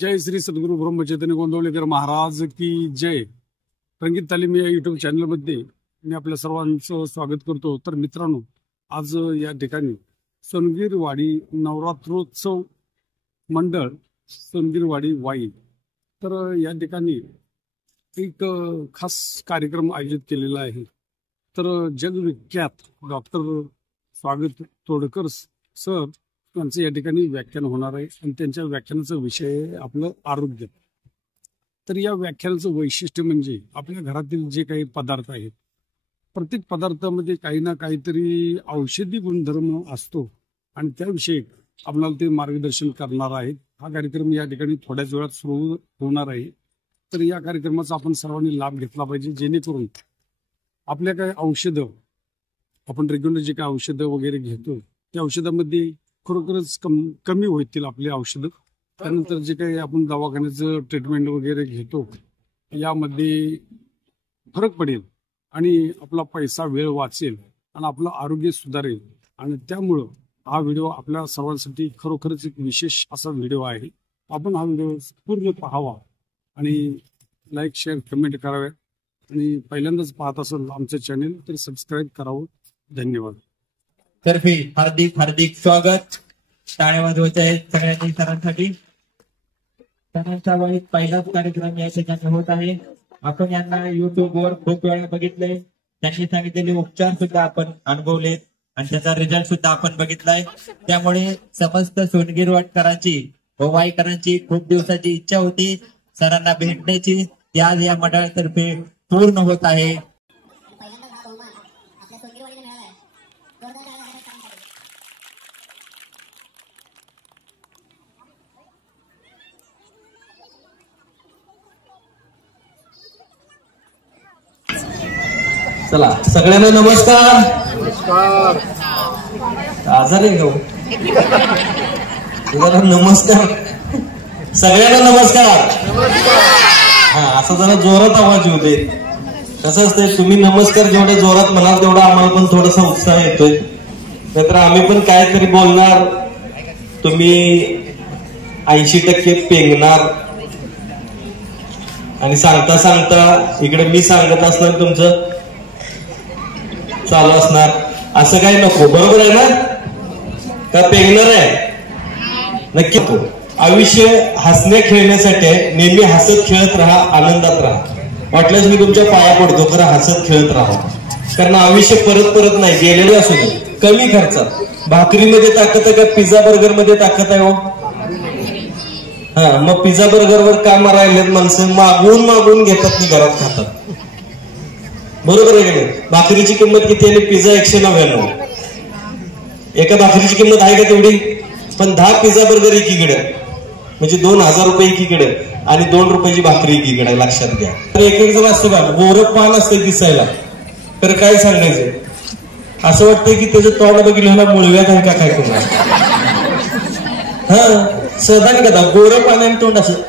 जय श्री सद्गुरू ब्रह्मचैतन्य गोंदवलेकर महाराज की जय. रंगीत तालीम या युट्यूब चॅनलमध्ये मी आपल्या सर्वांचं स्वागत करतो. तर मित्रांनो, आज या ठिकाणी सोनगीरवाडी नवरात्रोत्सव मंडळ सोनगीरवाडी वाई, तर या ठिकाणी एक खास कार्यक्रम आयोजित केलेला आहे. तर जगविख्यात डॉक्टर स्वागत तोडकर सर त्यांचं या ठिकाणी व्याख्यान होणार आहे आणि त्यांच्या व्याख्यानाचा विषय आहे आपलं आरोग्य. तर या व्याख्यानाचं वैशिष्ट्य म्हणजे आपल्या घरातील जे काही पदार्थ आहेत, प्रत्येक पदार्थामध्ये काही ना काहीतरी औषधी गुणधर्म असतो आणि त्याविषयी आपल्याला ते मार्गदर्शन करणार आहेत. हा कार्यक्रम या ठिकाणी थोड्याच वेळात सुरू होणार आहे. तर या कार्यक्रमाचा आपण सर्वांनी लाभ घेतला पाहिजे, जेणेकरून आपल्या काही औषधं, आपण रेग्युलर जे काही औषधं वगैरे घेतो त्या औषधामध्ये खरोखरच कमी होतील आपली औषधं. त्यानंतर जे काही आपण दवाखान्याचं ट्रीटमेंट वगैरे घेतो यामध्ये फरक पडेल आणि आपला पैसा वेळ वाचेल आणि आपलं आरोग्य सुधारेल. आणि त्यामुळं हा व्हिडिओ आपल्या सर्वांसाठी खरोखरच एक विशेष असा व्हिडिओ आहे. आपण हा व्हिडिओ पूर्ण पाहावा आणि लाईक, शेअर, कमेंट करावे आणि पहिल्यांदाच पाहत असेल आमचं चॅनेल तर सबस्क्राईब करावं. धन्यवाद. तर्फे हार्दिक हार्दिक स्वागत. टाळ्या वाजवायच्या आहेत सगळ्यांनी सरांसाठी. सरांचा वाईट पहिलाच कार्यक्रम या ठिकाणी होत आहे. आपण यांना युट्यूबवर खूप वेळा बघितलंय. त्यांनी सांगितलेले उपचार सुद्धा आपण अनुभवलेत आणि त्याचा रिझल्ट सुद्धा आपण बघितलाय. त्यामुळे समस्त सोनगीरवाडकरांची व वाईकरांची खूप दिवसाची इच्छा होती सरांना भेटण्याची, ती आज या मंडळातर्फे पूर्ण होत आहे. चला सगळ्यांना नमस्कार. नमस्कार. आजारी घेऊ जरा नमस्कार. सगळ्यांना नमस्कार. हा, असं जरा जोरात आवाज येऊ दे. कसं असतंय, तुम्ही नमस्कार जेवढ्या जोरात म्हणाल तेवढा आम्हाला पण थोडासा उत्साह येतोय. नाहीतर आम्ही पण काहीतरी बोलणार, तुम्ही 80% पेंगणार आणि सांगता सांगता इकडे मी सांगत असणार तुमचं चालू असणार. असं काही नको, बरोबर आहे ना? का पेंगणार आहे? नक्की. आयुष्य हसणे खेळण्यासाठी नेहमी हसत खेळत राहा, आनंदात राहा. वाटल्यास मी तुमच्या पाया पडतो, खरं हसत खेळत राहा. कारण आयुष्य परत परत नाही, गेलेलं असू दे. कमी खर्चात भाकरीमध्ये ताकद आहे का पिझ्झा बर्गर मध्ये ताकद आहे हो? हा, मग पिझ्झा बर्गरवर का मारायलेत माणसं? मागून मागून घेतात आणि घरात खातात. बरोबर आहे की नाही? भाकरीची किंमत किती आहे? पिझ्झा 199. एका भाकरीची किंमत आहे का तेवढी? पण 10 पिझ्झा बर्गर एकीकडे, म्हणजे 2000 रुपये एकीकडे आणि 2 रुपयाची भाकरी एकीकडे. लक्षात घ्या. तर एक एक जण असतं का, गोरं पान असतं दिसायला, तर काय सांगायचं, असं वाटतंय की त्याचं तोंड बघितलं ना मुळव्यात आहे का काय कोणा. हा, सहदान कदा गोरं पाण्याने तोंड असं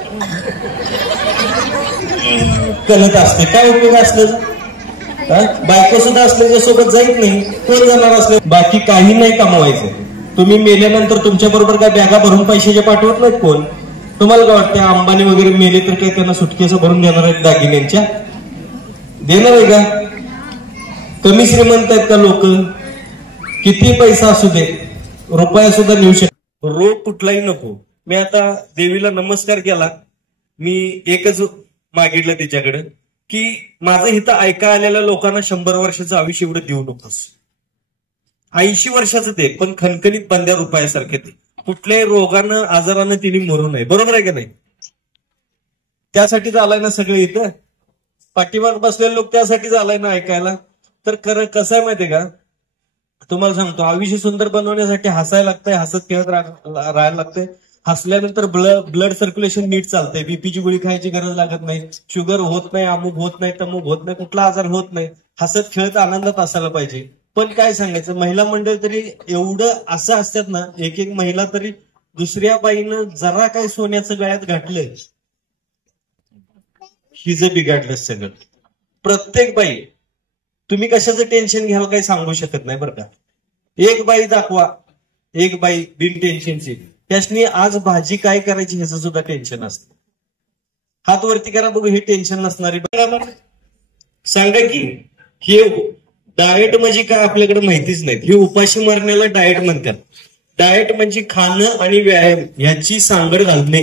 कलत असते. काय उपयोग असल्याचा? बायको सुद्धा असल्याच्या सोबत जाईत नाही, कोण जाणार असले. बाकी काही नाही कमवायचं. तुम्ही मेल्यानंतर तुमच्या बरोबर काय बॅगा भरून पैशाच्या पाठवत नाहीत कोण. तुम्हाला काय वाटतं, अंबानी वगैरे मेले तर काय त्यांना सुटकेचं भरून देणार आहेत दागिन्यांच्या? देणार आहे का? कमी श्रीमंत आहेत का लोक? किती पैसा असू दे, रुपया सुद्धा नेऊ शकतो. रोग कुठलाही नको. मी आता देवीला नमस्कार केला, मी एकच मागितलं तिच्याकडे की माझं इथं ऐका आलेल्या लोकांना 100 वर्षाचं आयुष्य एवढं देऊ नकोस. 80 वर्षाचं ते, पण खणखणीत बंद्या रुपयासारखे ते. कुठल्याही रोगानं आजारानं तिने मरू नये. बरोबर आहे का नाही? त्यासाठीच आलाय ना सगळे इथं. पाठीमाग बसलेले लोक त्यासाठीच आलाय ना ऐकायला. तर खरं कसं आहे माहितीये का, तुम्हाला सांगतो, आयुष्य सुंदर बनवण्यासाठी हसायला लागतंय, हसत खेळत राहायला लागतंय. हसल्यानंतर ब्लड सर्क्युलेशन नीट चालतंय. बीपीची गोळी खायची गरज लागत नाही, शुगर होत नाही, अमुक होत नाही, तमुक होत नाही, कुठला आजार होत नाही. हसत खेळत आनंदात असायला पाहिजे. पण काय सांगायचं, महिला मंडळ तरी एवढं असं असतात ना, एक एक महिला तरी दुसऱ्या बाईनं जरा काही सोन्याचं गळ्यात घातलंय, हिचं बिघडलं सगळं. प्रत्येक बाई, तुम्ही कशाचं टेन्शन घ्याल काही सांगू शकत नाही बरं का. एक बाई दाखवा, एक बाई बिन टेन्शनची, त्यासनी आज भाजी काय करायची ह्याचं सुद्धा टेन्शन असतं. हात वरती करा बघू, हे टेन्शन नसणारी. बरोबर सांगा की हे डाएट म्हणजे काय आपल्याकडे माहितीच नाही. हे उपाशी मरण्याला डाएट म्हणतात. डाएट म्हणजे खाणं आणि व्यायाम ह्याची सांगड घालणे.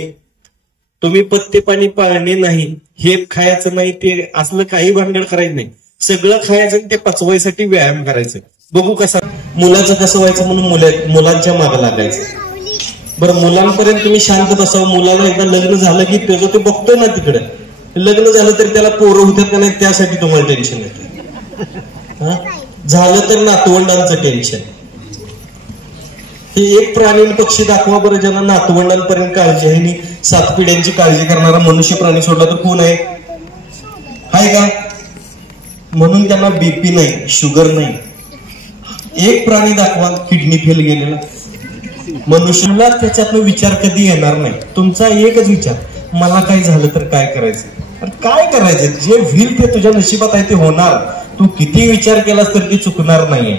तुम्ही पत्ते पाणी पाळणे नाही, हे खायचं नाही, ते असलं काही भानगड करायचं नाही. सगळं खायचं आणि ते पचवायसाठी व्यायाम करायचं. बघू कसा मुलाचं कसं व्हायचं म्हणून मुलांच्या मागे लागायचं. बरं मुलांपर्यंत तुम्ही शांत बसावं. मुलाला एकदा लग्न झालं की त्याचं ते बघतोय ना तिकडे, लग्न झालं तर त्याला पोरं होतात का नाही त्यासाठी तुम्हाला टेन्शन येतं. झालं तर नातवंडांचं टेन्शन. हे एक प्राणी पक्षी दाखवा बरं ज्यांना नातवंडांपर्यंत काळजी आहे. 7 पिढ्यांची काळजी करणारा मनुष्य प्राणी सोडला तर कोण आहे? हाय का? म्हणून त्यांना बीपी नाही, शुगर नाही. एक प्राणी दाखवा किडनी फेल गेलेला. मनुष्याला त्याच्यातनं विचार कधी येणार नाही. तुमचा एकच विचार, मला काय झालं तर काय करायचं. काय करायचं? जे होईल ते तुझ्या नशिबात आहे ते होणार. तू किती विचार केलास तर ती चुकणार नाहीये.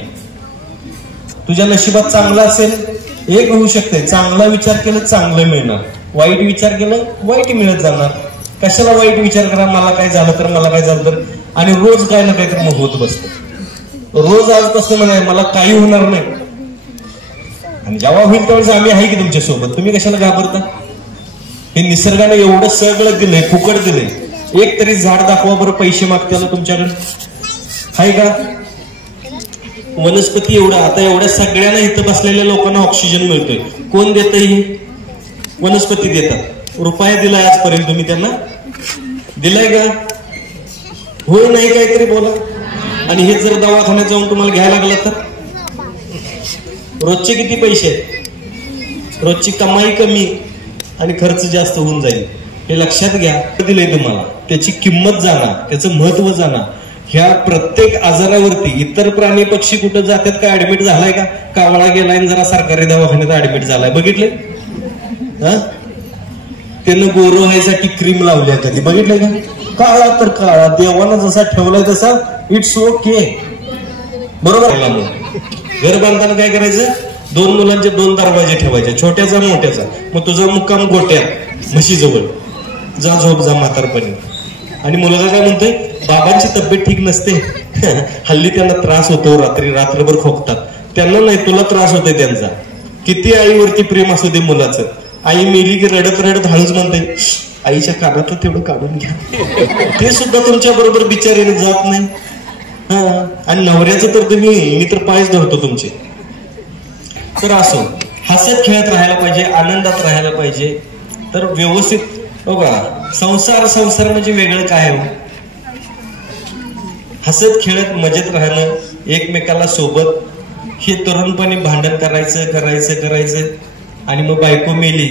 तुझ्या नशिबात चांगला असेल एक होऊ शकते. चांगला विचार केलं चांगलं मिळणार, वाईट विचार केलं वाईट मिळत जाणार. कशाला वाईट विचार करा, मला काय झालं तर, मला काय झालं तर. आणि रोज काय ना काय तर मग होत बसतं. रोज आजपासून म्हणाय मला काही होणार नाही, आणि जेव्हा होईल त्यावेळेस आम्ही आहे की तुमच्या सोबत. तुम्ही कशाला घाबरता? हे निसर्गाने एवढं सगळं दिलंय, फुकट दिलंय. एक तरी झाड दाखवा बरं पैसे मागत्याला तुमच्याकडे आहे का? वनस्पती एवढं आता एवढ्या सगळ्यांना इथं बसलेल्या लोकांना ऑक्सिजन मिळतोय. कोण देतंय? वनस्पती देतात. रुपया दिलाय आजपर्यंत तुम्ही त्यांना? दिलाय का? होय नाही काहीतरी बोला. आणि हे जर दवाखान्यात जाऊन तुम्हाला घ्यायला लागलं तर रोजचे किती पैसे आहेत? रोजची कमाई कमी आणि खर्च जास्त होऊन जाईल. हे लक्षात घ्या. दिले तुम्हाला त्याची किंमत जाणार, त्याचं महत्व जाणार. ह्या प्रत्येक आजारावरती इतर प्राणी पक्षी कुठं जातात का ऍडमिट झालाय का? कावळा गेलाय आणि जरा सरकारी दवाखान्यात ऍडमिट झालाय बघितले? त्यानं गोरं व्हायसाठी क्रीम लावल्या कधी बघितलंय का? काळा तर काळा, देवानं जसा ठेवलाय तसा इट्स ओके. बरोबर. घर बांधताना काय करायचं? 2 मुलांचे 2 दरवाजे ठेवायचे, छोट्याचा मोठ्याचा. मग तुझा मुक्काम गोट्यात म्हशीजवळ जा, झोप जा म्हातारपणी. आणि मुलगा काय म्हणतोय? बाबांची तब्येत ठीक नसते, हल्ली त्यांना त्रास होतो, रात्रभर खोकतात. त्यांना नाही, तुला त्रास होतोय त्यांचा. किती आईवरती प्रेम असू दे मुलाचं. आई मेली की रडत रडत हळूच म्हणते आईच्या कानातलं तेवढं काढून घ्या. ते सुद्धा तुमच्या बरोबर बिचारीने जात नाही. आणि नवऱ्याचं तर तुम्ही, मी तर पायच धरतो तुमचे. तर असो, हसत खेळत राहायला पाहिजे, आनंदात राहायला पाहिजे. तर व्यवस्थित बघा, संसार म्हणजे वेगळं काय हो? हसत खेळत मजेत राहणं, एकमेकाला सोबत. हे तरुणपणी भांडण करायचं आणि मग बायको मेली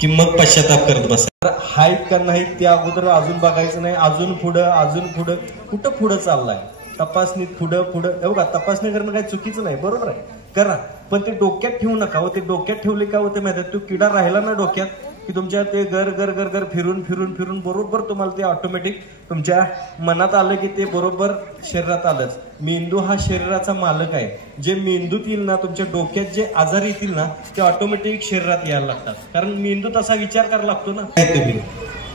की मग पश्चाताप करत बसा. हाय का नाही ते अगोदर अजून बघायचं नाही. अजून पुढं कुठं पुढं चाललाय? तपासणीत पुढं बघा. तपासणी करणं काही चुकीचं नाही, बरोबर आहे, करा. पण ते डोक्यात ठेवू नका. ते डोक्यात ठेवले का होते माहिती आहे? तो किडा राहिला ना डोक्यात की तुमच्या ते घर फिरून बरोबर तुम्हाला ते ऑटोमॅटिक तुमच्या मनात आलं की ते बरोबर शरीरात आलंच. मेंदू हा शरीराचा मालक आहे. जे मेंदूत येईल ना, तुमच्या डोक्यात जे आजार येतील ना, ते ऑटोमॅटिक शरीरात यायला लागतात. कारण मेंदू तसा विचार करायला लागतो ना. तुम्ही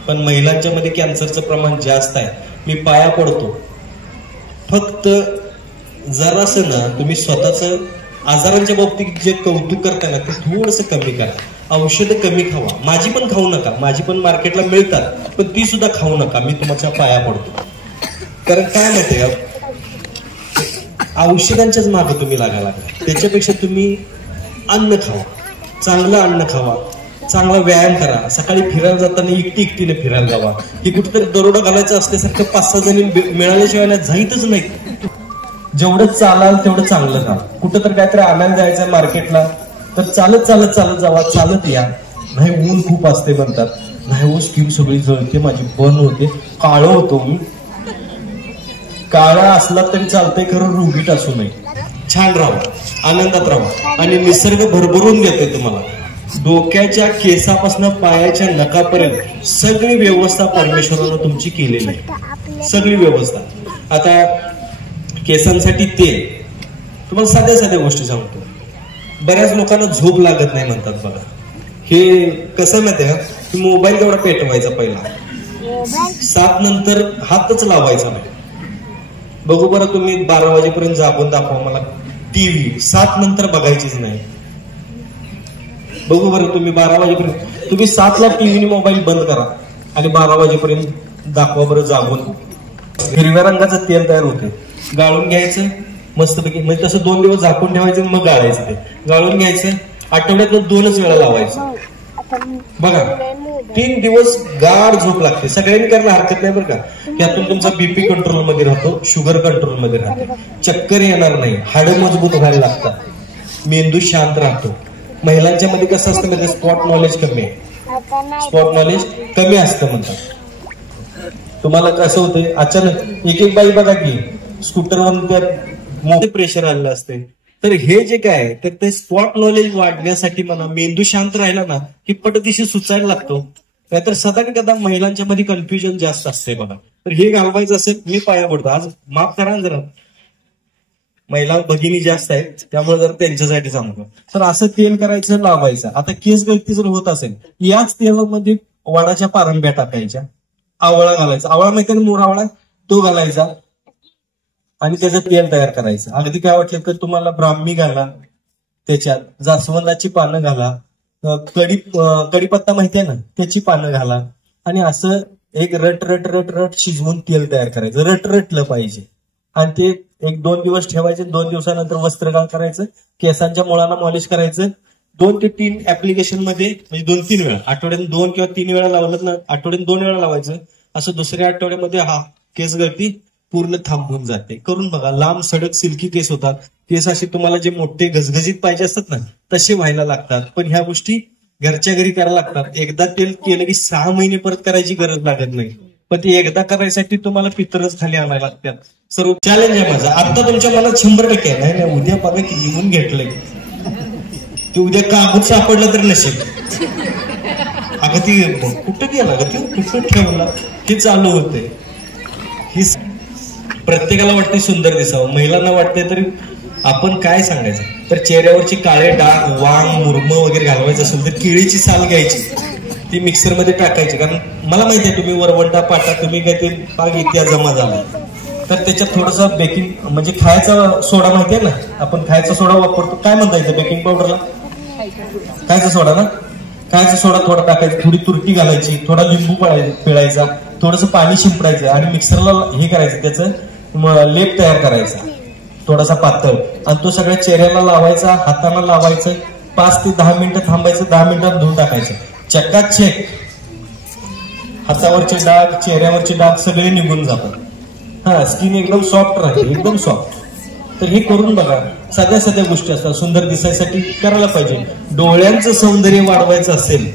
पण महिलांच्या मध्ये कॅन्सरचं प्रमाण जास्त आहे. मी पाया पडतो, फक्त जरासं ना तुम्ही स्वतःच आजारांच्या बाबतीत जे कौतुक करताय ना ते थोडंसं कमी करा. औषधं कमी खावा. माझी पण खाऊ नका, माझी पण मार्केटला मिळतात, पण ती सुद्धा खाऊ नका. मी तुमच्या पाया पडतो. कारण काय माहितीये का, औषधांच्याच मागे तुम्ही लागायला लागला. त्याच्यापेक्षा तुम्ही अन्न खावा, चांगलं अन्न खावा, चांगला व्यायाम करा. सकाळी फिरायला जाताना एकटीने फिरायला जावा. की कुठेतरी दरोडा घालायचं असल्यासारखं 5-6 जणी मिळाल्याशिवाय जाईतच नाही. जेवढं चालाल तेवढं चांगलं का. कुठं तर काहीतरी आणायला जायचं मार्केटला तर चालत जावा, चालत या. नाही ऊन खूप असते म्हणतात, नाही हो स्किन सगळी जळते माझी, बर्न होते, काळं होतो मी. काळा असला तरी चालतंय, खरं रुगीट असू नये. छान राहा, आनंदात राहा. आणि निसर्ग भरभरून देते तुम्हाला. डोक्याच्या केसापासून पायाच्या नखापर्यंत सगळी व्यवस्था परमेश्वरानं तुमची केलेली आहे. सगळी व्यवस्था. आता केसांसाठी तेल, तुम्हाला साध्या गोष्टी सांगतो. बऱ्याच लोकांना झोप लागत नाही म्हणतात बघा. हे कसं माहिती आहे का, की मोबाईल तेवढा पेटवायचा पहिला, 7 नंतर हातच लावायचा नाही. बघू बरं तुम्ही 12 वाजेपर्यंत जागून दाखवा मला टीव्ही, 7 नंतर बघायचीच नाही. बघू बरं तुम्ही 12 वाजेपर्यंत, तुम्ही 7ला टीव्ही मोबाईल बंद करा आणि 12 वाजेपर्यंत दाखवा बरं जागून. हिरव्या रंगाचं तेल तयार होते, गाळून घ्यायचं मस्तपैकी, म्हणजे तसं 2 दिवस झाकून ठेवायचं मग गाळायचं. ते गाळून घ्यायचं, आठवड्यातनं 2च वेळा लावायचं. बघा 3 दिवस गाढ झोप लागते. सगळ्यांनी करायला हरकत नाही बरं का. त्यातून तुमचा बीपी कंट्रोल मध्ये राहतो, शुगर कंट्रोल मध्ये राहते, चक्कर येणार नाही, हाडं मजबूत व्हायला लागतात, मेंदू शांत राहतो. महिलांच्या मध्ये कसं असतं म्हणजे स्पॉट नॉलेज कमी आहे, स्पॉट नॉलेज कमी असतं म्हणतात. तुम्हाला कसं होतंय अचानक एक बाई बघा की स्कूटरवर मोठे प्रेशर आलेलं असते. तर हे जे काय तर ते स्पॉट नॉलेज वाढण्यासाठी म्हणा, मेंदू शांत राहिला ना की पटदिशी सुचायला लागतो. नाहीतर सदा कदा महिलांच्या मध्ये कन्फ्युजन जास्त असते बघा. तर हे घालवायचं असेल, मी पाया पडतो, आज माफ करा जरा, महिला भगिनी जास्त आहेत त्यामुळे जर त्यांच्यासाठी सांगतो. तर असं तेल करायचं, लावायचं. आता केस गळती जर होत असेल, याच तेलामध्ये वडाच्या पारंब्या टाकायच्या, आवळा घालायचा, आवळा माहिती ना, मोरावळा, तो घालायचा आणि त्याचं तेल तयार करायचं. अगदी काय वाटलं तर तुम्हाला ब्राह्मी घाला, त्याच्यात जास्वंदाची पानं घाला, कढीपत्ता माहिती आहे ना, त्याची पानं घाला आणि असं एक रट रट रट रट शिजवून तेल तयार करायचं. रटलं पाहिजे आणि ते 1-2 दिवस ठेवायचे. 2 दिवसानंतर वस्त्रगाळ करायचं, केसांच्या मुळांना मॉलिश करायचं. 2 ते 3 ऍप्लिकेशन मध्ये, म्हणजे 2-3 वेळा, आठवड्यात 2 किंवा 3 वेळा लावलं ना, आठवड्यात 2 वेळा लावायचं. असं दुसऱ्या आठवड्यामध्ये केस गळती पूर्ण थांबून जाते. करून बघा, लांब सडक सिल्की केस होतात. केस असे तुम्हाला जे मोठे घसघसीत पाहिजे असतात ना तसे व्हायला लागतात. पण ह्या गोष्टी घरच्या घरी करायला लागतात. एकदा तेल केलं की 6 महिने परत करायची गरज लागत नाही. पण ते एकदा करायसाठी तुम्हाला पितरच खाली आणायला लागतात. सर्व चॅलेंज आहे माझा. आता तुमच्या मनात 100% आहे, नाही उद्या बघा की लिहून घेतलंय की उद्या कागद सापडलं तर नसेल. अगं ती कुठं गेला ग, ती कुठं ठेवला, हे चालू होते. ही प्रत्येकाला वाटते सुंदर दिसावं, महिलांना वाटते. तरी आपण काय सांगायचं, तर चेहऱ्यावरची काळे डाग, वांग, मुरम वगैरे घालवायचं असेल तर केळीची साल घ्यायची, ती मिक्सरमध्ये टाकायची. कारण मला माहिती आहे तुम्ही वरवंटा पाटा तुम्ही काय ते पाग इतिहास जमा झाला, तर त्याच्यात थोडासा बेकिंग म्हणजे खायचा सोडा माहिती आहे ना, आपण खायचा सोडा वापरतो, काय म्हणता येतं बेकिंग पावडरला, खायचा सोडा ना, खायचा सोडा थोडा टाकायचा, थोडी तुरटी घालायची, थोडा लिंबू पिळायचा, थोडंसं पाणी शिंपडायचं आणि मिक्सरला हे करायचं, त्याचं लेप तयार करायचा थोडासा पातळ आणि तो सगळ्या चेहऱ्याला लावायचा, हाताला लावायचं, 5 ते 10 मिनिटं थांबायचं, 10 मिनिटात धुवून टाकायचं. चकाचक हातावरचे डाग, चेहऱ्यावरचे डाग सगळे निघून जातात. स्किन एकदम सॉफ्ट राहते, एकदम सॉफ्ट. तर हे करून बघा. साध्या गोष्टी असतात, सुंदर दिसायसाठी करायला पाहिजे. डोळ्यांचं सौंदर्य वाढवायचं असेल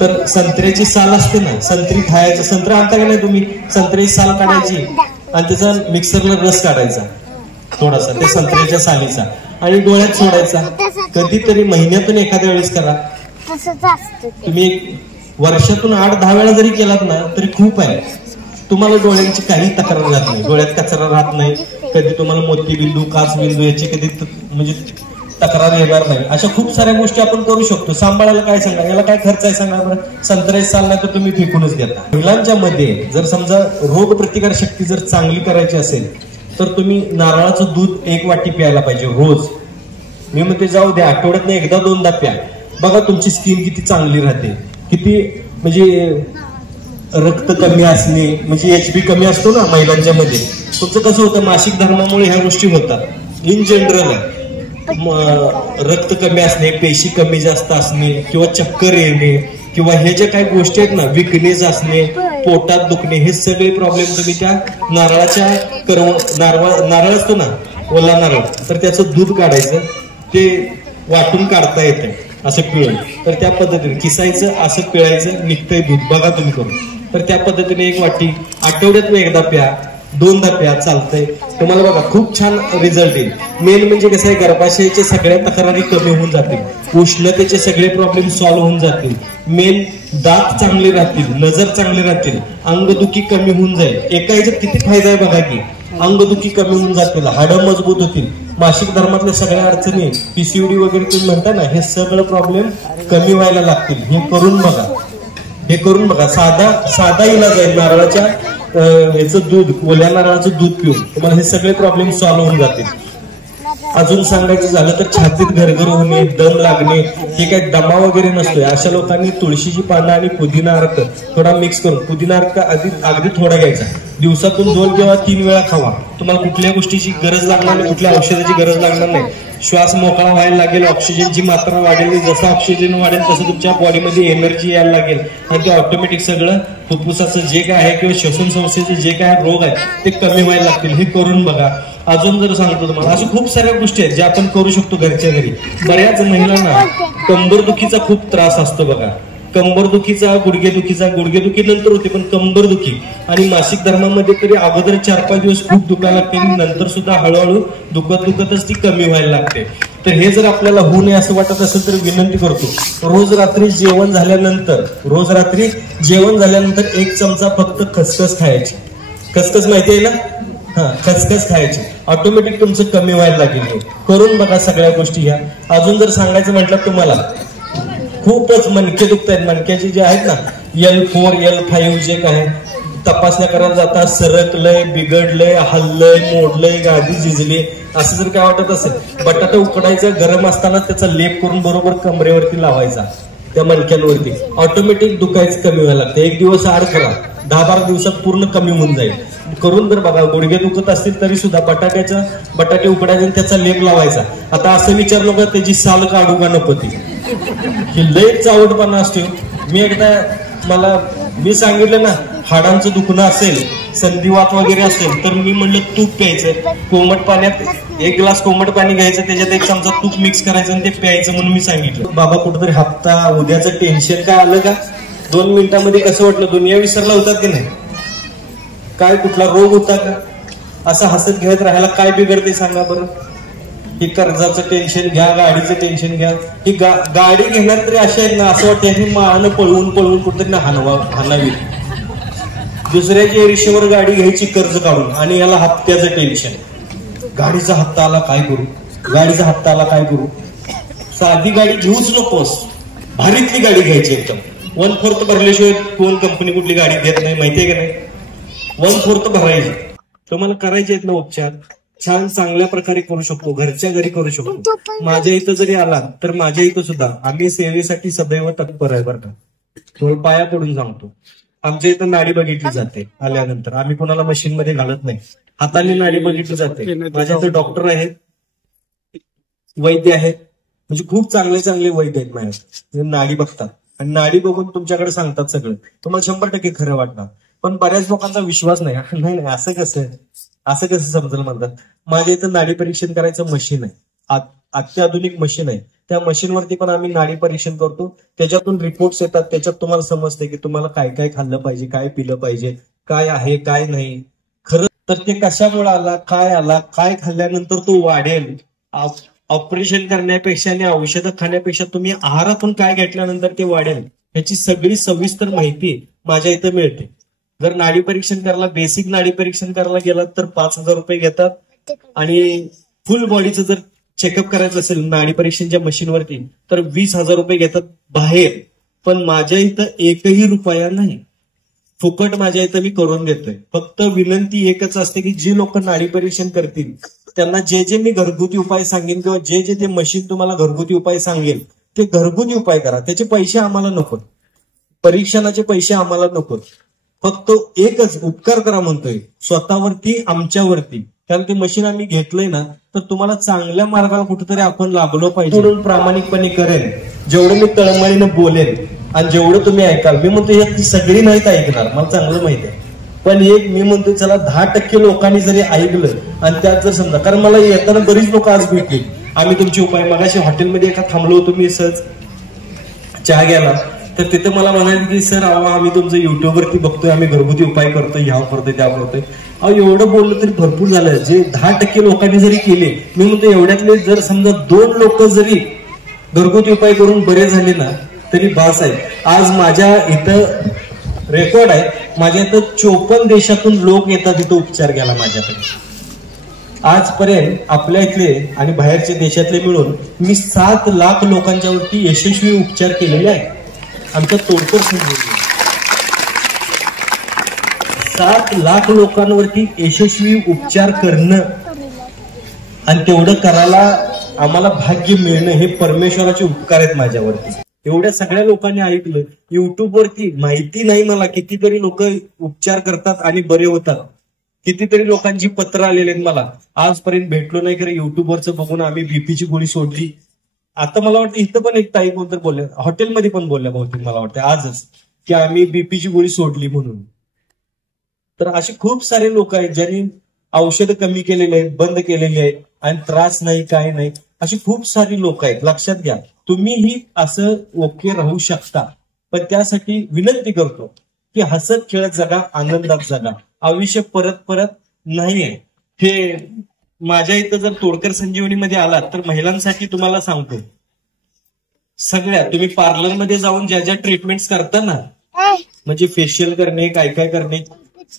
तर संत्र्याची साल असते ना, संत्री खायचं, संत्रा आणता का नाही तुम्ही, संत्र्याची साल काढायची आणि त्याचा मिक्सरला रस काढायचा थोडासा त्या संत्र्याच्या सालीचा आणि डोळ्यात सोडायचा. कधीतरी महिन्यातून एखाद्या वेळेस करा. तुम्ही वर्षातून 8-10 वेळा जरी केलात ना तरी खूप आहे. तुम्हाला डोळ्यांची काही तक्रार राहत नाही, डोळ्यात कचरा राहत नाही, कधी तुम्हाला मोतीबिंदू, काचबिंदू याची कधी म्हणजे तक्रार येणार नाही. अशा खूप साऱ्या गोष्टी आपण करू शकतो. सांभाळायला काय सांगा, याला काय खर्च आहे सांगा बरं. संत्र्याची साल नाही तर तुम्ही फेकूनच देता. महिलांच्या मध्ये जर समजा रोग प्रतिकार शक्ती जर चांगली करायची असेल तर तुम्ही नारळाचं दूध 1 वाटी प्यायला पाहिजे रोज. मी म्हणते जाऊ द्या, आठवड्यात 1-2दा प्या. बघा तुमची स्किन किती चांगली राहते. किती म्हणजे रक्त कमी असणे, म्हणजे HP कमी असतो ना महिलांच्या मध्ये. तुमचं कसं होतं, मासिक धर्मामुळे ह्या गोष्टी होतात इन जनरल. रक्त कमी असणे, पेशी कमी जास्त असणे किंवा चक्कर येणे किंवा हे जे काही गोष्टी आहेत ना, विकनेस असणे, पोटात दुखणे, हे सगळे प्रॉब्लेम तुम्ही त्या नारळाच्या नारळ असतो ना, ओला नारळ, तर त्याचं दूध काढायचं, ते वाटून काढता येतं असं पिळून. तर त्या पद्धतीने किसायचं, असं पिळायचं, निघतंय दूध. बघा तुम्ही करून. तर त्या पद्धतीने 1 वाटी आठवड्यात 1दा प्या, 2दा प्या, चालतंय. तुम्हाला बघा खूप छान रिझल्ट येईल. मेन म्हणजे कसं आहे, गर्भाशयाच्या सगळ्या तक्रारी कमी होऊन जातील, उष्णतेचे सगळे प्रॉब्लेम सॉल्व्ह होऊन जातील, मेन दात चांगले राहतील, नजर चांगली राहतील, अंगदुखी कमी होऊन जाईल. एका ह्याच्यात किती फायदा आहे बघा की, अंगदुखी कमी होऊन जातील, हाडं मजबूत होतील, मासिक धर्मातल्या सगळ्या अडचणी, पीसीओडी वगैरे तुम्ही म्हणता ना, हे सगळं प्रॉब्लेम कमी व्हायला लागतील. हे करून बघा, हे करून बघा. साधा इलाज आहे. नारळाच्या याचं दूध, ओल्या नारळाचं दूध पिऊन तुम्हाला हे सगळे प्रॉब्लेम सॉल्व्ह होऊन जातील. अजून सांगायचं झालं तर छातीत घरघर होणे, दम लागणे, हे काय दमा वगैरे नसतोय. अशा लोकांनी तुळशीची पानं आणि पुदिना अर्क थोडा मिक्स करून, पुदिना अर्क अगदी थोडा घ्यायचा, दिवसातून 2 किंवा 3 वेळा खावा. तुम्हाला कुठल्या गोष्टीची गरज लागणार नाही, कुठल्या औषधाची गरज लागणार नाही. श्वास मोकळा व्हायला लागेल, ऑक्सिजनची मात्रा वाढेल. जसं ऑक्सिजन वाढेल तसं तुमच्या बॉडीमध्ये एनर्जी यायला लागेल आणि ते ऑटोमॅटिक सगळं फुफ्फुसाचं जे काय आहे किंवा श्वसन संस्थेचे जे काय रोग आहे ते कमी व्हायला लागतील. हे करून बघा. अजून जर सांगतो तुम्हाला, अशा खूप साऱ्या गोष्टी आहेत ज्या आपण करू शकतो घरच्या घरी. बऱ्याच महिलांना कंबरदुखीचा खूप त्रास असतो बघा. कंबरदुखीचा, गुडघेदुखी नंतर होते, पण कंबरदुखी आणि मासिक धर्मामध्ये तरी अगोदर 4-5 दिवस खूप दुखायला लागते आणि नंतर सुद्धा हळूहळू दुखतच ती कमी व्हायला लागते. तर हे जर आपल्याला होऊ नये असं वाटत असेल तर विनंती करतो, रोज रात्री जेवण झाल्यानंतर 1 चमचा फक्त खसखस खायची. खसखस माहिती आहे ना? खसखस खायची. ऑटोमॅटिक तुमचं कमी व्हायला लागेल. करून बघा सगळ्या गोष्टी ह्या. अजून जर सांगायचं म्हटलं तुम्हाला, खूपच मणके दुखत आहेत, मणक्याचे जे आहेत ना, L4, L5 जे काय तपासण्या करायला जातात, सरकलंय, बिघडलंय, हल्लंय, मोडलंय, गादी झिजली, असं जर काय वाटत असेल, बटाटा उकडायचा गरम असताना त्याचा लेप करून बरोबर कमरेवरती लावायचा, त्या मणक्यांवरती. ऑटोमॅटिक दुखायचं कमी व्हायला लागतं. 1 दिवस आड करा, 10-12 दिवसात पूर्ण कमी होऊन जाईल. करून जर बघा. गुडघे दुखत असतील तरी सुद्धा बटाटे उकडायचे आणि त्याचा लेप लावायचा. आता असं विचारलं का त्याची साल काढू का नको, ती लय चावटपणा असतो. मी सांगितलं ना, हाडांचं दुखणं असेल, संधिवात वगैरे असेल, तर मी म्हणलं तूप प्यायचं. कोमट पाण्यात 1 ग्लास कोमट पाणी घ्यायचं, त्याच्यात 1 चमचा तूप मिक्स करायचं आणि ते प्यायचं म्हणून मी सांगितलं. बाबा कुठेतरी हप्ता, उद्याचं टेन्शन काय आलं का, 2 मिनिटांमध्ये कसं वाटलं, दुनिया विसरला होता की नाही, काय कुठला रोग होता का, असं हसत घेत राहायला काय बिघडते सांगा बरं. ही कर्जाचं टेन्शन घ्या, गाडीचं टेन्शन घ्या. ही गाडी घेणार तरी अशा आहेत ना, असं वाटतं ही माळानं पळवून कुठतरी ना हाणावी. दुसऱ्याच्या रिक्षेवर गाडी घ्यायची कर्ज काढून, आणि याला हप्त्याचं टेन्शन. गाडीचा हप्ता आला काय करू. साधी गाडी घेऊच नकोस, भारीतली गाडी घ्यायची एकदम. 1/4 भरल्याशिवाय कोण कंपनी कुठली गाडी देत नाही, माहितीये का नाही. 1/4 भरायची. तुम्हाला करायचे आहेत ना उपचार, छान चांगल्या प्रकारे करू शकतो, घरच्या घरी करू शकतो. माझ्या इथं जरी आला तर माझ्या इथं सुद्धा आम्ही सेवेसाठी सदैव तत्पर आहे बरं का. थोडं पाया पडून सांगतो. आमच्या इथं नाडी बघितली जाते. आल्यानंतर आम्ही कोणाला मशीन मध्ये घालत नाही, हाताने नाडी बघितली जाते. माझ्या इथं डॉक्टर आहेत, वैद्य आहेत, म्हणजे खूप चांगले वैद्य आहेत माझ्या. नाडी बघतात आणि नाडी बघून तुमच्याकडे सांगतात सगळं. तुम्हाला 100% खरं वाटणार. पण बऱ्याच लोकांचा विश्वास नाही, असं कसं समजेल म्हणतात. माझ्या इथं नाडी परीक्षण करायचं मशीन आहे, अत्याधुनिक मशीन आहे. त्या मशीनवरती पण आम्ही नाडी परीक्षण करतो. त्याच्यातून रिपोर्ट्स येतात, त्याच्यात तुम्हाला समजते की तुम्हाला काय काय खाल्लं पाहिजे, काय पिलं पाहिजे, काय आहे काय नाही. खरं तर ते कशामुळे आला, काय खाल्ल्यानंतर तो वाढेल. ऑपरेशन करण्यापेक्षा आणि औषधं खाण्यापेक्षा तुम्ही आहारातून काय घेतल्यानंतर ते वाढेल, ह्याची सगळी सविस्तर माहिती माझ्या इथं मिळते. जर नाडी परीक्षण करायला, बेसिक नाडी परीक्षण करायला गेलात तर 5,000 रुपये घेतात, आणि फुल बॉडीचं जर चेकअप करायचं असेल नाडी परीक्षणच्या मशीनवरती तर 20,000 रुपये घेतात बाहेर. पण माझ्या इथं 1ही रुपया नाही, फुकट माझ्या इथं मी करून देतोय. फक्त विनंती एकच असते की जी लोक नाडी परीक्षण करतील त्यांना जे मी घरगुती उपाय सांगेन किंवा जे ते मशीन तुम्हाला घरगुती उपाय सांगेल ते घरगुती उपाय करा. त्याचे पैसे आम्हाला नकोत, परीक्षणाचे पैसे आम्हाला नकोत. फक्त एकच उपकार करा म्हणतोय, स्वतःवरती, आमच्यावरती. कारण ते मशीन आम्ही घेतलंय ना, तर तुम्हाला चांगल्या मार्गाला कुठेतरी आपण लागलो पाहिजे. म्हणून प्रामाणिकपणे करेन, जेवढं मी तळमळीनं बोलेन आणि जेवढं तुम्ही ऐकाल. मी म्हणतो यात सगळी नाहीत ऐकणार, मला चांगलं माहिती आहे. पण एक मी म्हणतो चला 10% लोकांनी जरी ऐकलं आणि त्यात जर समजा, कारण मला येताना बरीच लोक आज भेटली, आम्ही तुमचे उपाय. मगाशी हॉटेलमध्ये एका थांबलो होतो मी सहज चहा घ्यायला, तर तिथे मला म्हणाले की सर आम्ही तुमचं युट्यूबवरती बघतोय, आम्ही घरगुती उपाय करतोय, ह्या करतोय त्या करतोय. एवढं बोललं तरी भरपूर झालं. जे 10% लोकांनी जरी केले, मी म्हणतो एवढ्यातले जर समजा 2 लोक जरी घरगुती उपाय करून बरे झाले ना तरी बास आहे. आज माझ्या इथं रेकॉर्ड आहे, माझ्या इथं 54 देशातून लोक येतात इथं उपचार घ्यायला माझ्याकडे. आजपर्यंत आपल्या इथले आणि बाहेरच्या देशातले मिळून मी 7 लाख लोकांच्या वरती यशस्वी उपचार केलेले आहेत आमच्या तोडकर संजीवनी. 7 लाख लोकांवरती यशस्वी उपचार करणं आणि तेवढं करायला आम्हाला भाग्य मिळणं हे परमेश्वराचे उपकार आहेत माझ्यावरती. एवढ्या सगळ्या लोकांनी ऐकलं. युट्यूबवरती माहिती नाही मला कितीतरी लोक उपचार करतात आणि बरे होतात. कितीतरी लोकांची पत्र आलेले आहेत मला. आजपर्यंत भेटलो नाही खरं युट्यूबवरचं बघून आम्ही बीपीची गोळी सोडली. आता मला वाटतं इथं पण एक ताई कोणतरी बोलल्या, हॉटेलमध्ये पण बोलल्या बहुतेक मला वाटतं आजच, की आम्ही बीपीची गोळी सोडली म्हणून. तर असे खूप सारे लोक आहेत ज्यांनी औषधं कमी केलेली आहेत, बंद केलेली आहेत आणि त्रास नाही काय नाही. अशी खूप सारी लोक आहेत. लक्षात घ्या, तुम्हीही असं ओके राहू शकता. पण त्यासाठी विनंती करतो की हसत खेळत जगा, आनंदात जगा. आयुष्य परत परत नाहीये. हे माझ्या इथं जर तोडकर संजीवनीमध्ये आलात तर महिलांसाठी तुम्हाला सांगतो, सगळ्या तुम्ही पार्लरमध्ये जाऊन ज्या ज्या ट्रीटमेंट्स करता ना, म्हणजे फेशियल करणे, काय काय करणे,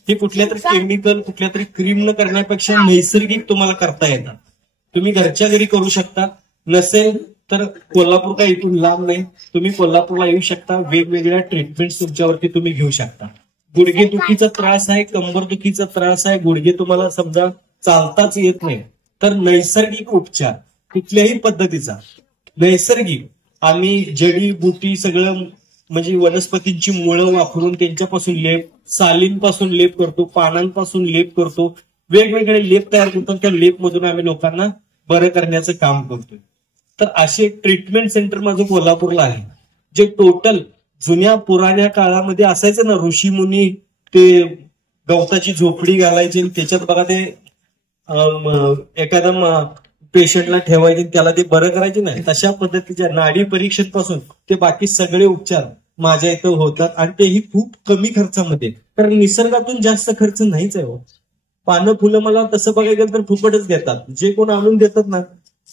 हे कुठल्या तरी केमिकल, कुठल्या तरी क्रीम न करण्यापेक्षा नैसर्गिक तुम्हाला करता येतात. तुम्ही घरच्या घरी करू शकता. नसेल तर कोल्हापूर काय इथून लांब नाही, तुम्ही कोल्हापूरला येऊ शकता. वेगवेगळ्या ट्रीटमेंट्स तुमच्यावरती तुम्ही घेऊ शकता. गुडघेदुखीचा त्रास आहे, कंबरदुखीचा त्रास आहे, गुडघे तुम्हाला समजा चालताच येत नाही, तर नैसर्गिक उपचार कुठल्याही पद्धतीचा नैसर्गिक आम्ही जडी बुटी सगळं म्हणजे वनस्पतींची मुळं वापरून त्यांच्यापासून लेप, सालींपासून लेप करतो, पानांपासून लेप करतो, वेगवेगळे लेप तयार करतो. त्या लेप मधून आम्ही लोकांना बरं करण्याचं काम करतोय. तर असे ट्रीटमेंट सेंटर माझं कोल्हापूरला आहे, जे टोटल जुन्या पुराण्या काळामध्ये असायचं ना, ऋषी मुनी ते गवताची झोपडी घालायची आणि त्याच्यात बघा ते एखादा पेशंटला ठेवायचे, त्याला ते बरं करायचे नाही. तशा पद्धतीच्या नाडी परीक्षेपासून ते बाकी सगळे उपचार माझ्या इथं होतात आणि तेही खूप कमी खर्चामध्ये. कारण निसर्गातून जास्त खर्च नाहीच आहे. पानं फुलं मला तसं बघायला गेलं तर फुकटच देतात. जे कोण आणून देतात ना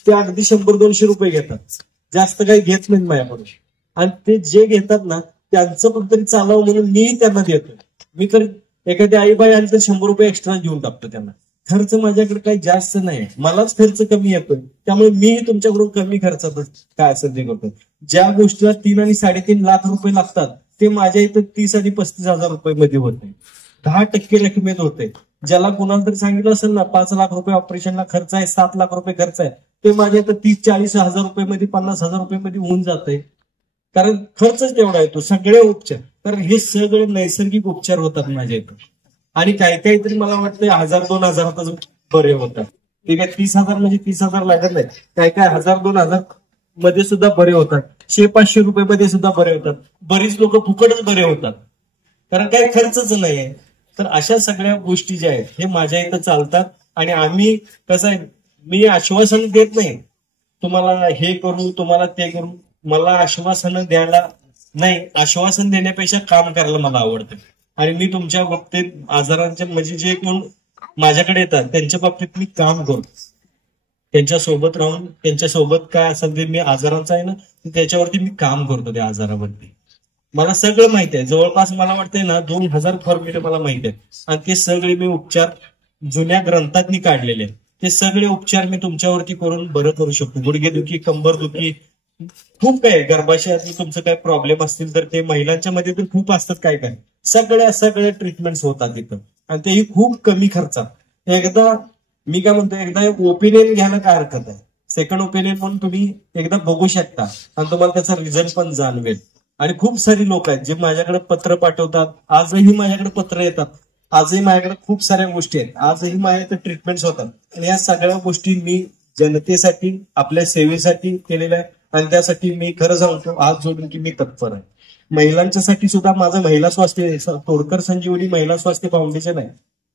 ते अगदी 100-200 रुपये घेतात, जास्त काही घेत नाहीत माझ्याकडून. आणि ते जे घेतात ना त्यांचं पण तरी चालावं म्हणून मीही त्यांना देतो. मी तर एखादी आईबाई आली तर 100 रुपये एक्स्ट्रा घेऊन टाकतो त्यांना. खर्च माझ्याकडे काही जास्त नाही, मलाच खर्च कमी येतोय, त्यामुळे मीही तुमच्याकडून कमी खर्चात काय असेल ते करतो. ज्या गोष्टीला 3 आणि 3.5 लाख रुपये लागतात ते माझ्या इथं 30 आणि 35 हजार रुपये मध्ये होते. 10% रकमेत होते. ज्याला कुणाला तरी सांगितलं असेल ना 5 लाख रुपये ऑपरेशनला खर्च आहे, 7 लाख रुपये खर्च आहे, ते माझ्या इथं 30-40 हजार रुपये मध्ये, 50 हजार रुपये मध्ये होऊन जाते. कारण खर्चच तेवढा येतो. सगळे उपचार, कारण हे सगळे नैसर्गिक उपचार होतात माझ्या इथं. आणि काही काहीतरी मला वाटतं 1000-2000 बरे होतात. ठीक आहे, 30,000 म्हणजे 30,000 लागत नाही, काय काय 1000-2000 मध्ये सुद्धा बरे होतात. 100-500 रुपये मध्ये सुद्धा बरे होतात. बरीच लोक फुकटच बरे होतात, कारण काही खर्चच नाहीये. तर अशा सगळ्या गोष्टी ज्या आहेत हे माझ्या इथं चालतात. आणि आम्ही कसं आहे, मी आश्वासन देत नाही तुम्हाला हे करू, तुम्हाला ते करू. मला आश्वासन द्यायला नाही, आश्वासन देण्यापेक्षा काम करायला मला आवडतं. आणि मी तुमच्या बाबतीत आजारांच्या म्हणजे जे कोण माझ्याकडे येतात त्यांच्या बाबतीत मी काम करतो. त्यांच्या सोबत राहून त्यांच्या सोबत काय असेल ते मी आजारांचं आहे ना त्याच्यावरती मी काम करतो. त्या आजारावरती मला सगळं माहिती आहे. जवळपास मला वाटतंय ना 2000 फॉर्म्युले मला माहिती आहे. आणि ते सगळे मी उपचार जुन्या ग्रंथातनी काढलेले आहेत. ते सगळे उपचार मी तुमच्यावरती करून बरं करू शकतो. गुडघेदुखी, कंबरदुखी, खूप काय, गर्भाशयातले तुमचं काय प्रॉब्लेम असतील तर ते महिलांच्या मध्ये तर खूप असतात. काय काय सगळ्या ट्रीटमेंट्स होतात तिथं, आणि तेही खूप कमी खर्चात. एकदा मी काय म्हणतो, एकदा ओपिनियन घ्यायला काय हरकत आहे. सेकंड ओपिनियन म्हणून तुम्ही एकदा बघू शकता आणि तुम्हाला त्याचा रिझल्ट पण जाणवेल. आणि खूप सारी लोक आहेत जे माझ्याकडे पत्र पाठवतात. आजही माझ्याकडे पत्र येतात. आजही माझ्याकडे खूप साऱ्या गोष्टी आहेत. आजही माझ्या ट्रीटमेंट्स होतात. आणि या सगळ्या गोष्टी मी जनतेसाठी, आपल्या सेवेसाठी केलेल्या आहे. आणि त्यासाठी मी खरं सांगतो, आज जोडून की मी तत्पर आहे. महिलांच्यासाठी सुद्धा माझं महिला स्वास्थ्य, तोडकर संजीवनी महिला स्वास्थ्य फाउंडेशन आहे.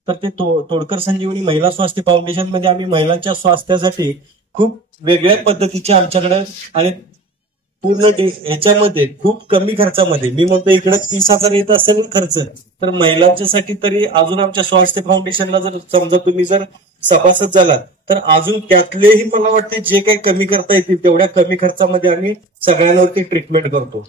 तर ते तोडकर संजीवनी महिला स्वास्थ्य फाउंडेशन मध्ये आम्ही महिलांच्या स्वास्थ्यासाठी खूप वेगळ्या पद्धतीच्या आमच्याकडे आणि पूर्ण ह्याच्यामध्ये खूप कमी खर्चामध्ये, मी म्हणतो इकडे 30,000 येत असेल खर्च, तर महिलांच्यासाठी तरी अजून आमच्या स्वास्थ्य फाउंडेशनला जर समजा तुम्ही जर सभासद झालात तर अजून त्यातलेही मला वाटते जे काही कमी करता येतील तेवढ्या कमी खर्चामध्ये आम्ही सगळ्यांवरती ट्रीटमेंट करतो.